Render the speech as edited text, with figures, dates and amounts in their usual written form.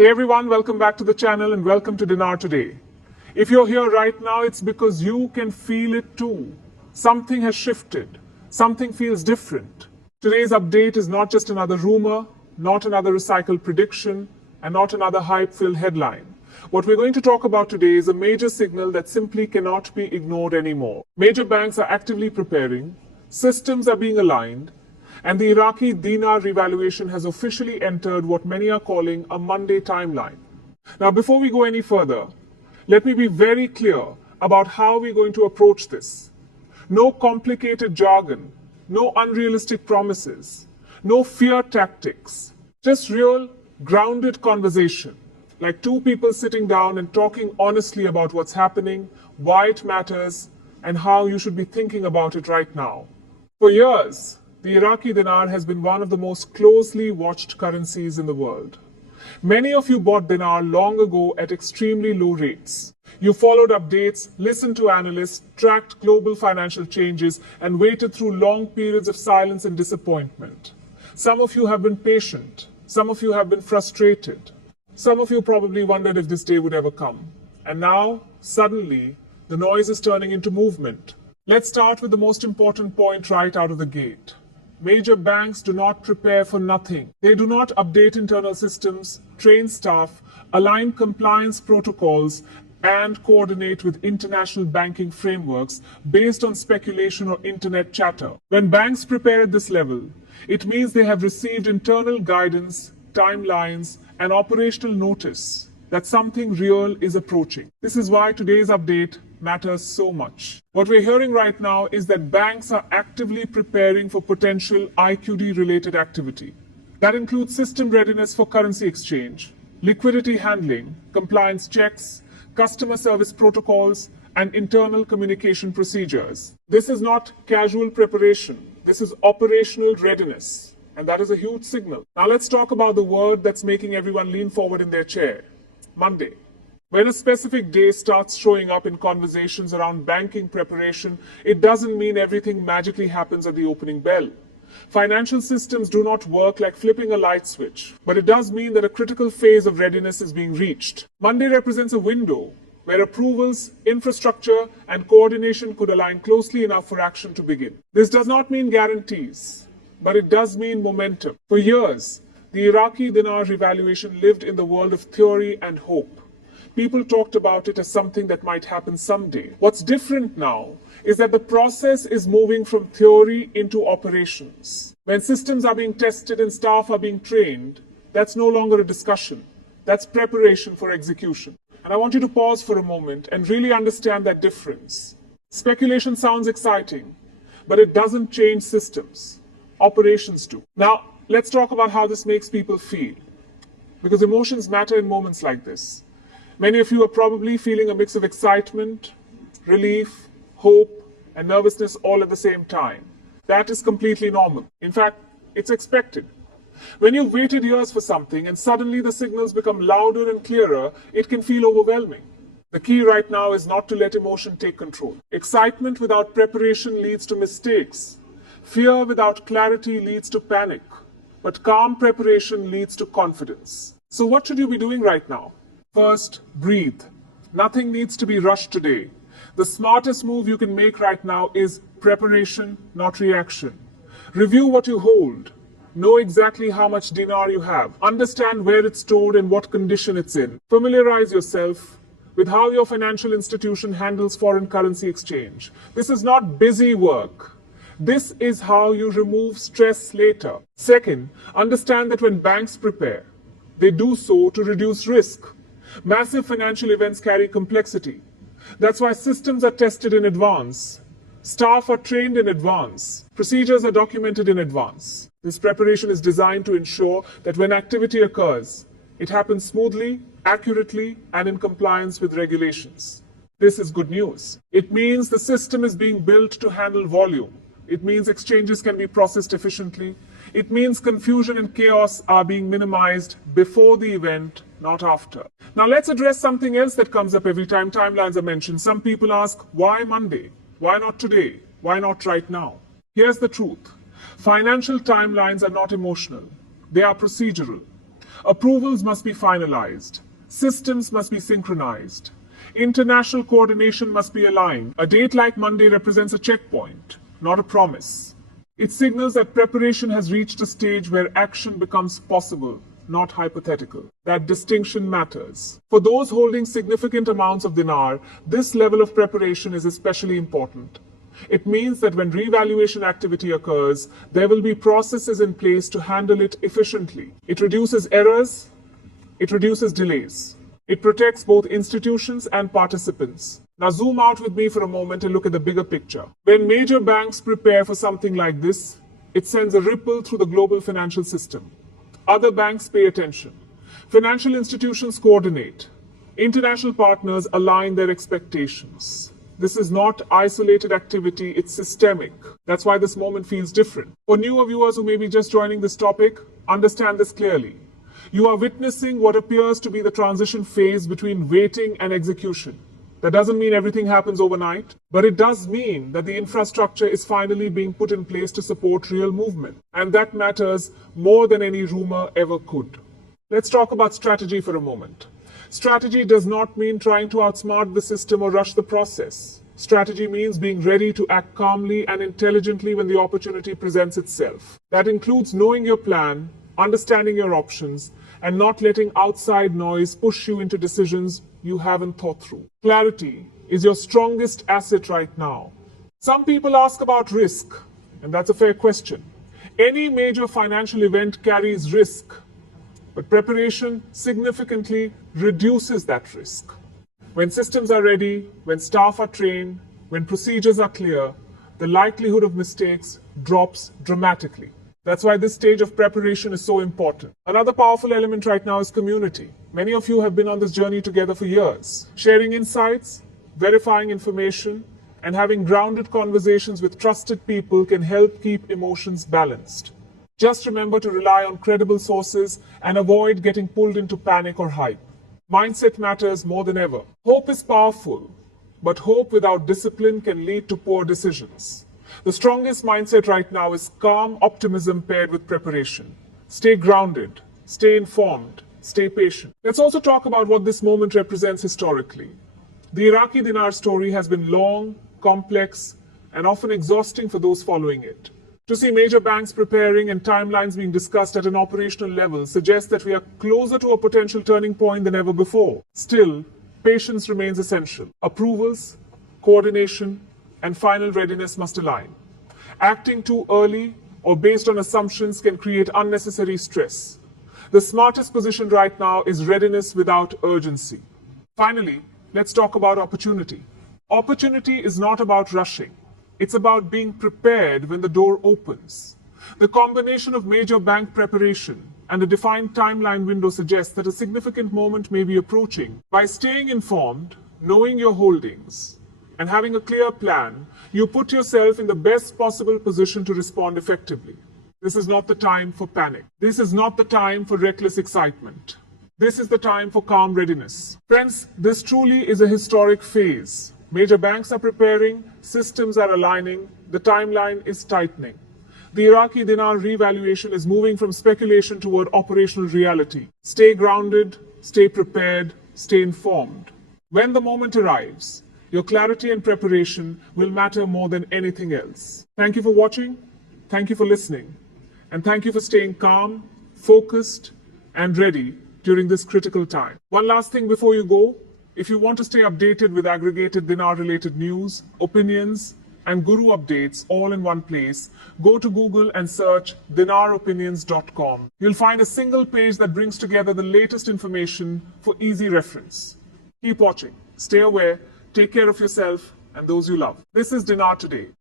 Hey everyone, welcome back to the channel and welcome to Dinar Today. If you're here right now, it's because you can feel it too. Something has shifted. Something feels different. Today's update is not just another rumor, not another recycled prediction, and not another hype-filled headline. What we're going to talk about today is a major signal that simply cannot be ignored anymore. Major banks are actively preparing, systems are being aligned, and the Iraqi Dinar revaluation has officially entered what many are calling a Monday timeline. Now, before we go any further, let me be very clear about how we're going to approach this. No complicated jargon, no unrealistic promises, no fear tactics, just real, grounded conversation, like two people sitting down and talking honestly about what's happening, why it matters, and how you should be thinking about it right now. For years, the Iraqi dinar has been one of the most closely watched currencies in the world. Many of you bought dinar long ago at extremely low rates. You followed updates, listened to analysts, tracked global financial changes, and waited through long periods of silence and disappointment. Some of you have been patient. Some of you have been frustrated. Some of you probably wondered if this day would ever come. And now, suddenly, the noise is turning into movement. Let's start with the most important point right out of the gate. Major banks do not prepare for nothing. They do not update internal systems, train staff, align compliance protocols, and coordinate with international banking frameworks based on speculation or internet chatter. When banks prepare at this level, it means they have received internal guidance, timelines, and operational notice that something real is approaching. This is why today's update matters so much. What we're hearing right now is that banks are actively preparing for potential IQD related activity. That includes system readiness for currency exchange, liquidity handling, compliance checks, customer service protocols, and internal communication procedures. This is not casual preparation. This is operational readiness. And that is a huge signal. Now let's talk about the word that's making everyone lean forward in their chair. Monday. When a specific day starts showing up in conversations around banking preparation, it doesn't mean everything magically happens at the opening bell. Financial systems do not work like flipping a light switch, but it does mean that a critical phase of readiness is being reached. Monday represents a window where approvals, infrastructure, and coordination could align closely enough for action to begin. This does not mean guarantees, but it does mean momentum. For years, the Iraqi dinar revaluation lived in the world of theory and hope. People talked about it as something that might happen someday. What's different now is that the process is moving from theory into operations. When systems are being tested and staff are being trained, that's no longer a discussion. That's preparation for execution. And I want you to pause for a moment and really understand that difference. Speculation sounds exciting, but it doesn't change systems. Operations do. Now, let's talk about how this makes people feel. Because emotions matter in moments like this. Many of you are probably feeling a mix of excitement, relief, hope, and nervousness all at the same time. That is completely normal. In fact, it's expected. When you've waited years for something and suddenly the signals become louder and clearer, it can feel overwhelming. The key right now is not to let emotion take control. Excitement without preparation leads to mistakes. Fear without clarity leads to panic. But calm preparation leads to confidence. So what should you be doing right now? First, breathe. Nothing needs to be rushed today. The smartest move you can make right now is preparation, not reaction. Review what you hold. Know exactly how much dinar you have. Understand where it's stored and what condition it's in. Familiarize yourself with how your financial institution handles foreign currency exchange. This is not busy work. This is how you remove stress later. Second, understand that when banks prepare, they do so to reduce risk. Massive financial events carry complexity. That's why systems are tested in advance. Staff are trained in advance. Procedures are documented in advance. This preparation is designed to ensure that when activity occurs, it happens smoothly, accurately, and in compliance with regulations. This is good news. It means the system is being built to handle volume. It means exchanges can be processed efficiently. It means confusion and chaos are being minimized before the event, not after. Now let's address something else that comes up every time timelines are mentioned. Some people ask, why Monday? Why not today? Why not right now? Here's the truth. Financial timelines are not emotional. They are procedural. Approvals must be finalized. Systems must be synchronized. International coordination must be aligned. A date like Monday represents a checkpoint, not a promise. It signals that preparation has reached a stage where action becomes possible, not hypothetical. That distinction matters. For those holding significant amounts of dinar, this level of preparation is especially important. It means that when revaluation activity occurs, there will be processes in place to handle it efficiently. It reduces errors, it reduces delays. It protects both institutions and participants. Now zoom out with me for a moment and look at the bigger picture. When major banks prepare for something like this, it sends a ripple through the global financial system. Other banks pay attention. Financial institutions coordinate. International partners align their expectations. This is not isolated activity, it's systemic. That's why this moment feels different. For newer viewers who may be just joining this topic, understand this clearly. You are witnessing what appears to be the transition phase between waiting and execution. That doesn't mean everything happens overnight, but it does mean that the infrastructure is finally being put in place to support real movement. And that matters more than any rumor ever could. Let's talk about strategy for a moment. Strategy does not mean trying to outsmart the system or rush the process. Strategy means being ready to act calmly and intelligently when the opportunity presents itself. That includes knowing your plan, understanding your options, and not letting outside noise push you into decisions you haven't thought through. Clarity is your strongest asset right now. Some people ask about risk, and that's a fair question. Any major financial event carries risk, but preparation significantly reduces that risk. When systems are ready, when staff are trained, when procedures are clear, the likelihood of mistakes drops dramatically. That's why this stage of preparation is so important. Another powerful element right now is community. Many of you have been on this journey together for years, sharing insights, verifying information, and having grounded conversations with trusted people can help keep emotions balanced. Just remember to rely on credible sources and avoid getting pulled into panic or hype. Mindset matters more than ever. Hope is powerful, but hope without discipline can lead to poor decisions. The strongest mindset right now is calm optimism paired with preparation. Stay grounded, stay informed, stay patient. Let's also talk about what this moment represents historically. The Iraqi Dinar story has been long, complex, and often exhausting for those following it. To see major banks preparing and timelines being discussed at an operational level suggests that we are closer to a potential turning point than ever before. Still, patience remains essential. Approvals, coordination, and final readiness must align. Acting too early or based on assumptions can create unnecessary stress. The smartest position right now is readiness without urgency. Finally, let's talk about opportunity. Opportunity is not about rushing. It's about being prepared when the door opens. The combination of major bank preparation and a defined timeline window suggests that a significant moment may be approaching. By staying informed, knowing your holdings, and having a clear plan, you put yourself in the best possible position to respond effectively. This is not the time for panic. This is not the time for reckless excitement. This is the time for calm readiness. Friends, this truly is a historic phase. Major banks are preparing, systems are aligning, the timeline is tightening. The Iraqi Dinar revaluation is moving from speculation toward operational reality. Stay grounded, stay prepared, stay informed. When the moment arrives, your clarity and preparation will matter more than anything else. Thank you for watching, thank you for listening, and thank you for staying calm, focused, and ready during this critical time. One last thing before you go, if you want to stay updated with aggregated dinar-related news, opinions, and guru updates all in one place, go to Google and search dinaropinions.com. You'll find a single page that brings together the latest information for easy reference. Keep watching, stay aware, take care of yourself and those you love. This is Dinar Today.